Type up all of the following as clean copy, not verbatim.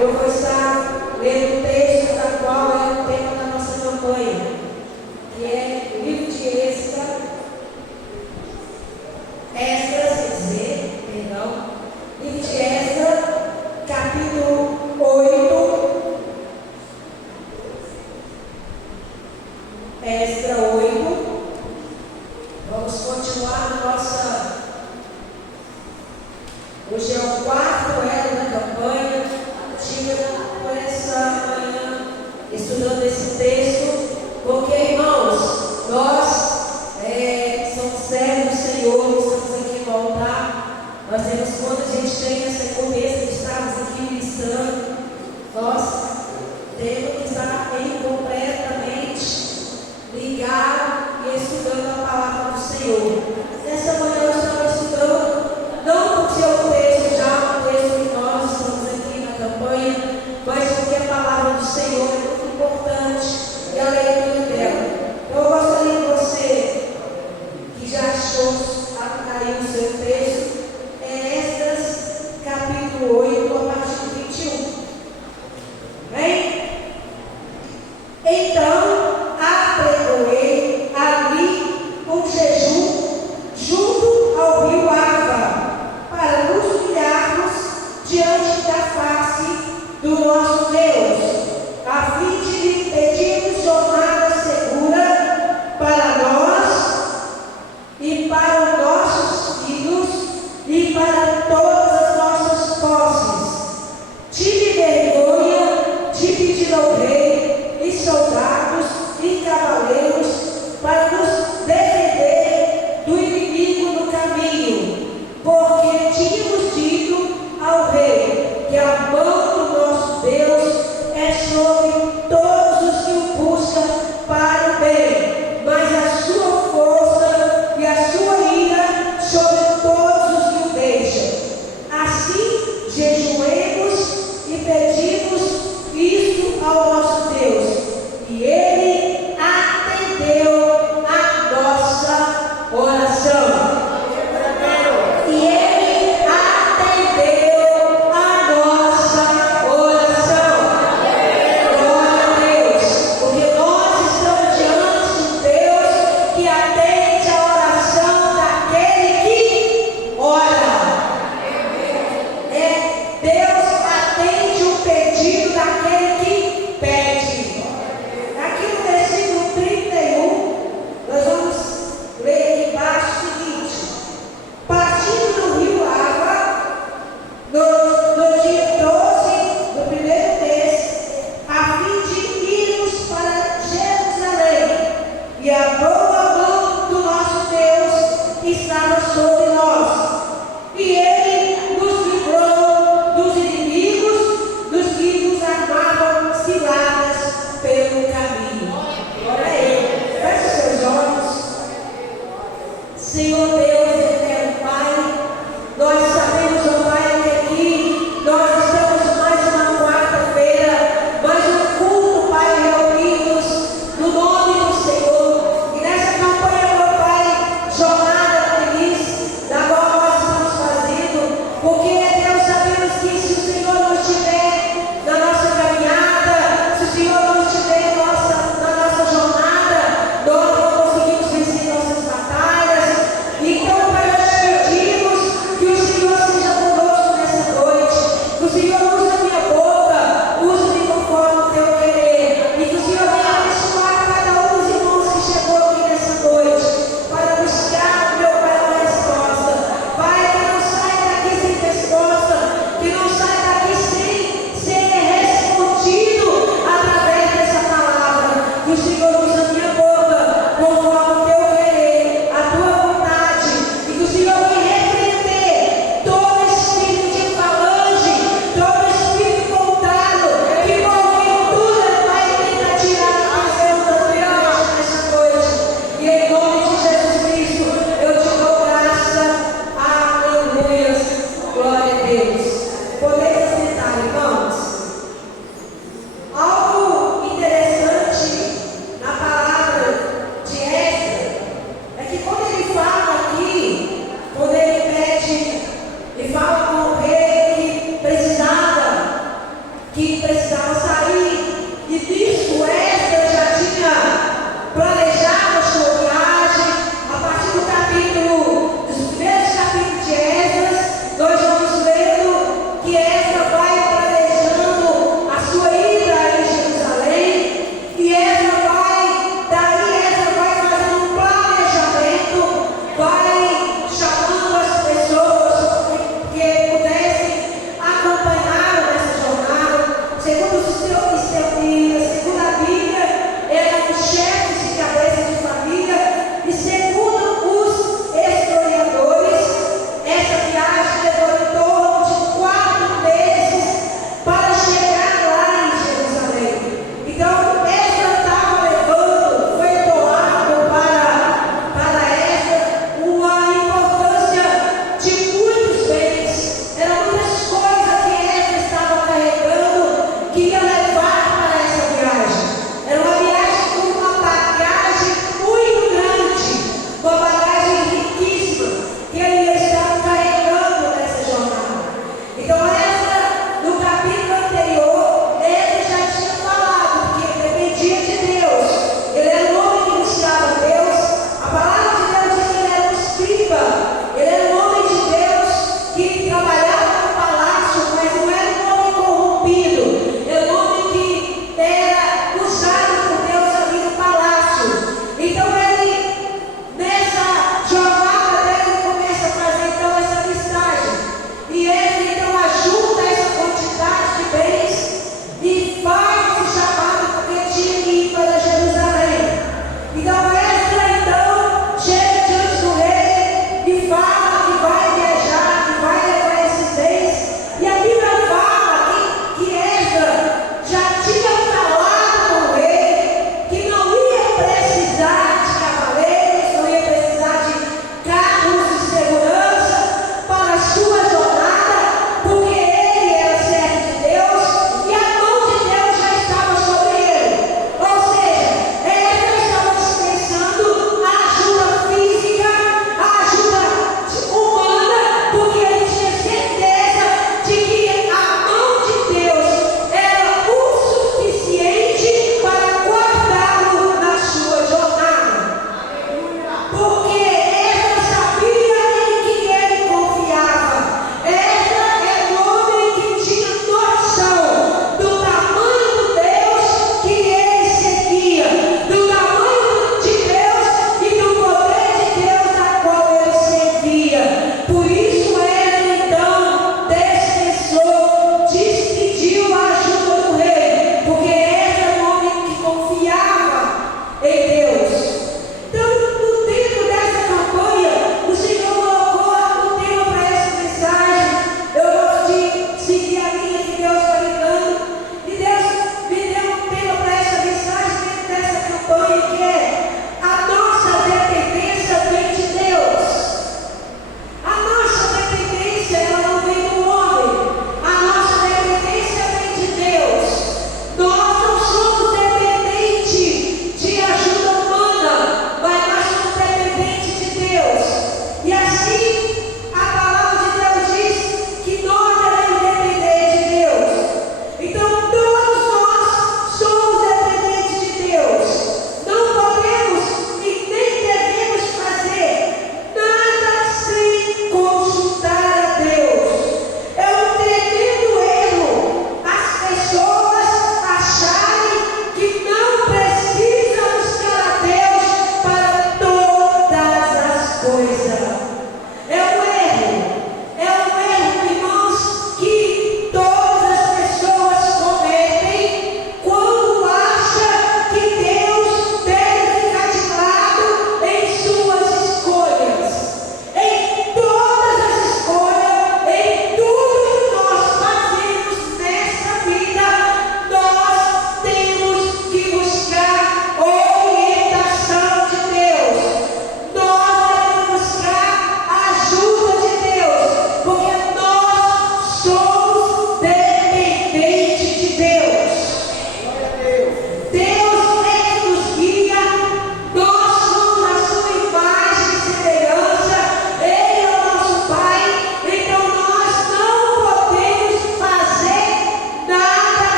eu vou estar lendo o texto da qual é o tema da nossa campanha, que é o livro de Esdras, livro de Esdras, capítulo 8, Esdras 8. Vamos continuar na nossa. Hoje é o quarto elo da campanha. Diga que precisava sair, e visto Esdras já tinha planejado a sua viagem. A partir do capítulo, dos primeiros capítulos de Esdras, nós vamos vendo que Esdras vai planejando a sua ida em Jerusalém, e Esdras vai fazendo um planejamento, vai chamando as pessoas que pudessem acompanhar nessa jornada. Você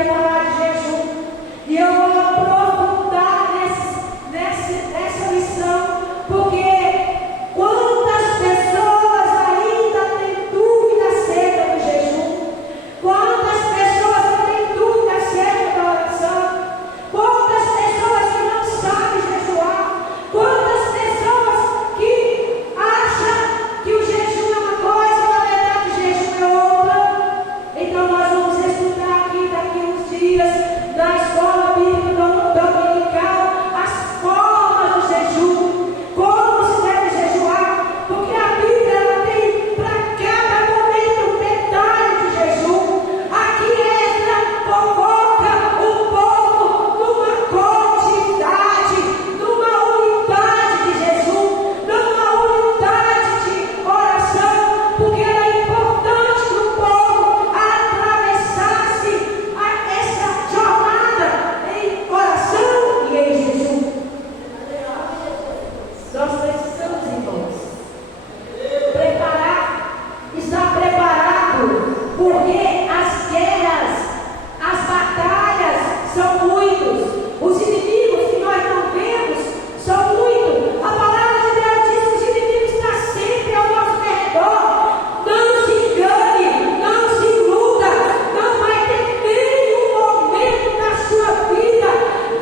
ia falar de jejum. E eu vou aprofundar nessa lição, porque quantas pessoas ainda têm dúvida acerca do jejum? Quantas pessoas têm dúvida acerca da oração? Quantas pessoas que não sabem jejuar? Quantas pessoas que acham que o jejum é uma coisa, na verdade o jejum é outra? Então nós vamos estudar aqui daqui uns dias, na escola bíblica dominical, as formas do jejum, como se deve jejuar, porque a Bíblia ela tem para cada momento um detalhe de jejum. Aqui entra, convoca o povo numa quantidade, numa unidade de jejum, numa unidade de oração, porque era importante que o povo atravessasse essa jornada em oração e em jejum. Nós precisamos, irmãos, estar preparado, porque as guerras, as batalhas são muitos, os inimigos que nós não vemos são muitos. A palavra de Deus diz que os inimigos estão sempre ao nosso redor. Não se engane, não se iluda, não vai ter nenhum momento da sua vida,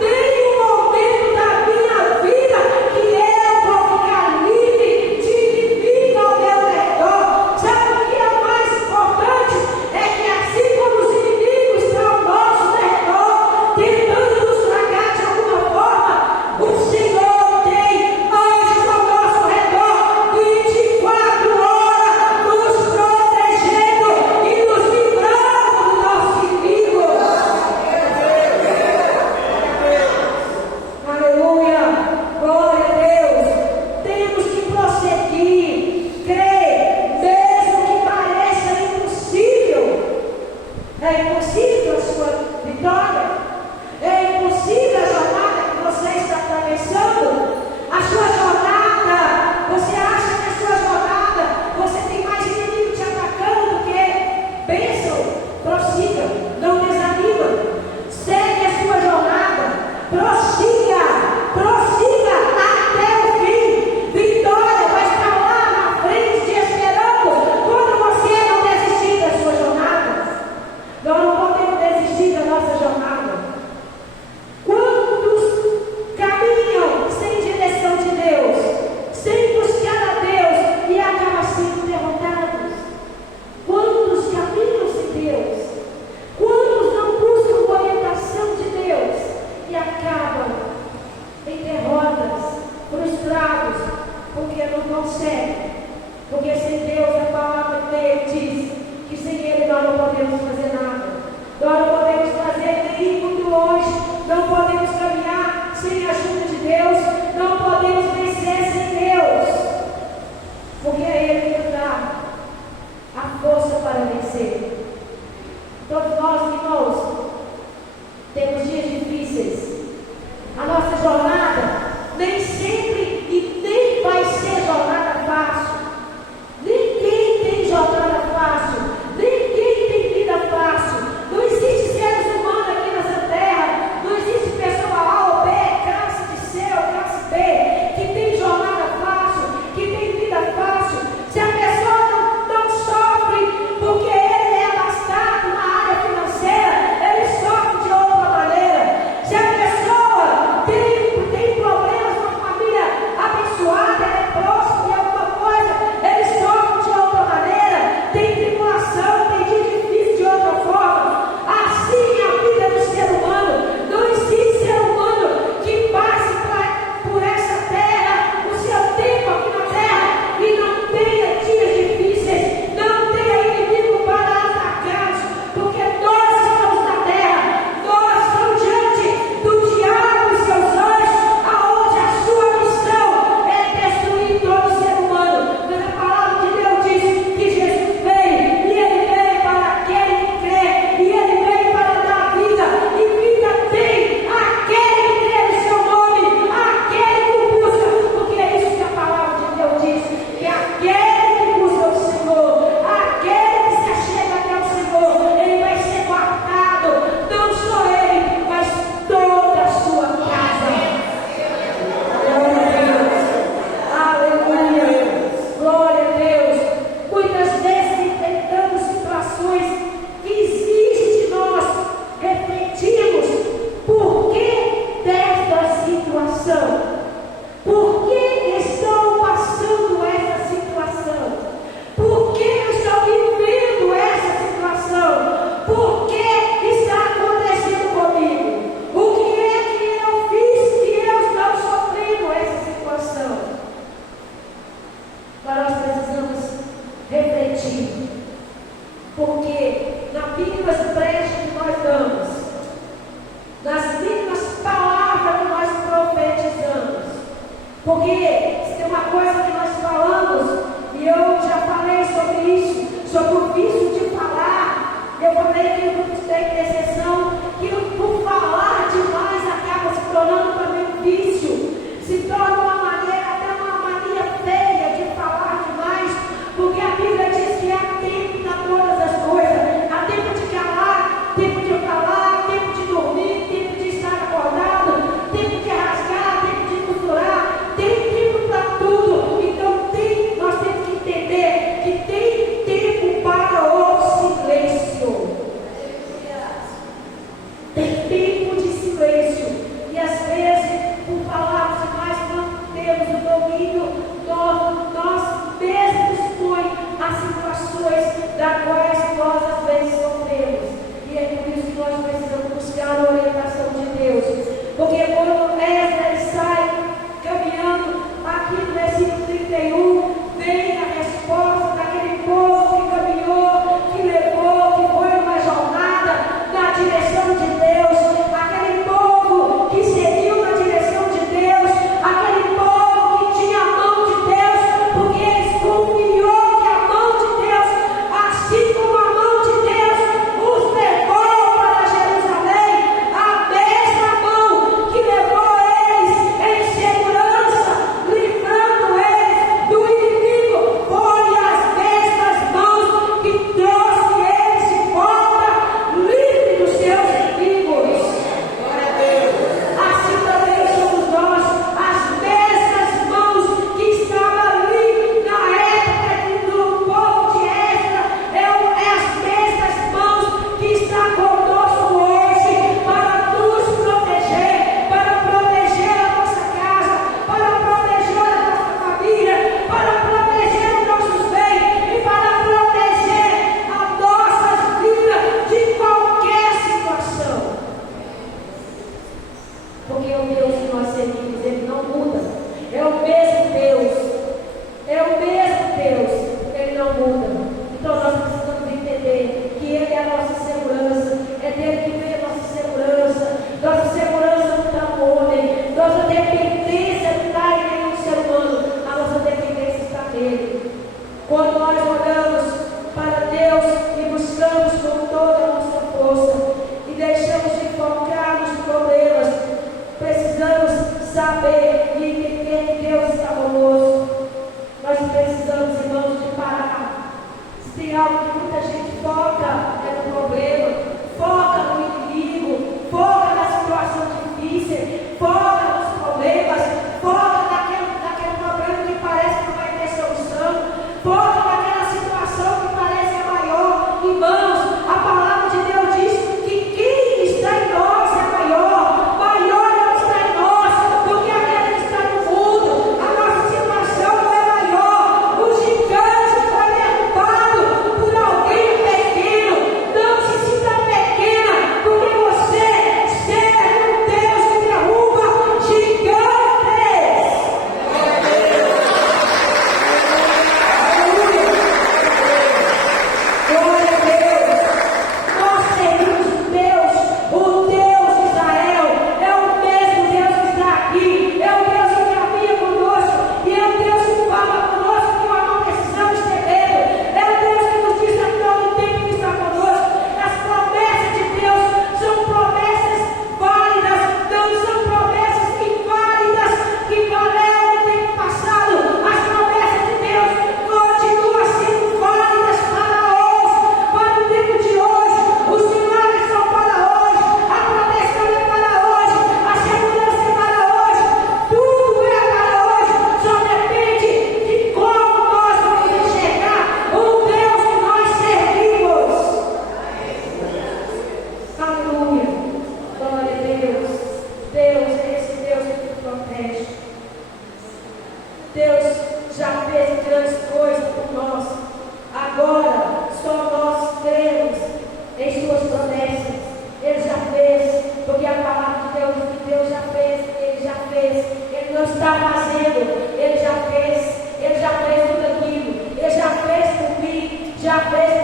nenhum momento da minha vida que eu vou ficar livre de inimigo ao meu redor. Sabe o que é o mais importante? É que assim como os inimigos estão ao nosso redor, tentando nos tragar de alguma forma, o Senhor tem anjos ao nosso redor, 24 horas, nos protegendo e nos livrando do nosso inimigo. Aleluia, glória a Deus. Temos que prosseguir, crer, mesmo que pareça impossível. É impossível a sua vitória, é impossível a jornada que você está atravessando. A sua jornada, você acha que a sua jornada, você tem mais inimigo te atacando do que bênção? Prossiga, não desanima, segue a sua jornada, prossiga até o fim. Vitória vai estar lá na frente te esperando quando você não desistir da sua jornada. Nós não podemos desistir da nossa jornada. Quantos caminham sem direção de Deus, sem buscar a Deus e acabam sendo derrotados? Quantos caminham sem Deus? Quantos não buscam orientação de Deus e acabam em derrotas, frustrados, porque não conseguem? Porque sem Deus, a palavra dele diz que sem Ele nós não podemos fazer nada. Nós não podemos fazer nem ir muito longe, não podemos caminhar sem a ajuda de Deus, não podemos vencer sem Deus, porque é Ele que nos dá a força para vencer. Todos nós, irmãos, temos dias difíceis. A nossa jornada nem sempre e nem vai ser jornada fácil. Ninguém tem jornada fácil, ninguém tem vida fácil. Não existe seres humanos aqui nessa terra, não existe pessoa A ou B, classe de C ou classe B. das quais nós às vezes sofremos. E é por isso que nós precisamos buscar a orientação de Deus. Porque quando Esdras sai caminhando, aqui no versículo 31, vem a resposta daquele povo que caminhou, que levou, que foi uma jornada na direção de Deus, aquele povo que seguiu na direção de Deus, aquele povo que tinha a mão de Deus, porque eles confiou que a mão de Deus, assim como a mão de Deus os levou para Jerusalém, a mesma mão que levou eles em segurança, livrando eles do inimigo, foi as mesmas mãos que trouxe eles de volta, livre dos seus inimigos. Glória a Deus. Assim também somos nós, as mesmas mãos que estavam ali na época do povo de Esdras, as mesmas mãos que estão conosco hoje para nos proteger, para proteger a nossa casa, para proteger a nossa família, para proteger os nossos bens e para proteger as nossas vidas de qualquer situação. Porque o Deus que nós servimos, Ele não muda. É o mesmo Deus. É o mesmo Deus. Ele não muda. Então nós precisamos entender que Ele é a nossa segurança. É dele que vem a nossa segurança. Nossa segurança não está no homem. Nossa dependência não está em nenhum ser humano. A nossa dependência está nele. Quando nós olhamos para Deus e buscamos com toda a nossa força e deixamos de focar nos problemas, precisamos saber e entender que Deus está conosco. Nós precisamos, irmãos, de parar. Se tem algo que muita gente foca é no problema, foca no inimigo, foca na situação difícil, foca nos problemas, foca naquele problema que parece que não vai ter solução, foca naquela situação que parece a maior. Irmãos, a palavra de Deus diz que quem está em nós é maior, maior não está em nós, porque aquele que está no mundo, a nossa situação não é maior. O gigante foi derrubado por alguém pequeno. Não se sinta pequena, porque você serve um Deus que derruba gigantes. Glória a Deus. Nós servimos um Deus, o Deus de Israel. É o mesmo Deus que está aqui. É o Deus que caminha conosco. E é o Deus que fala conosco que nós não precisamos ter medo. É o Deus que nos diz a todo tempo que está conosco. As promessas de Deus são promessas válidas, não são promessas inválidas que valeram no tempo passado. As promessas de Deus continuam sendo válidas para hoje, para o tempo de hoje. Os milagres são para hoje, a proteção é para hoje, a segurança é para hoje, tudo é para hoje. Só depende de como nós vamos enxergar o Deus que nós servimos. Aleluia. Glória a Deus. Deus é esse Deus que nos protege. Deus já fez grandes coisas por nós. Agora só nós cremos em suas promessas. Ele já fez, porque a palavra de Deus diz que Deus já fez, Ele já fez. Ele não está fazendo, Ele já fez tudo aquilo. Ele já fez por mim, já fez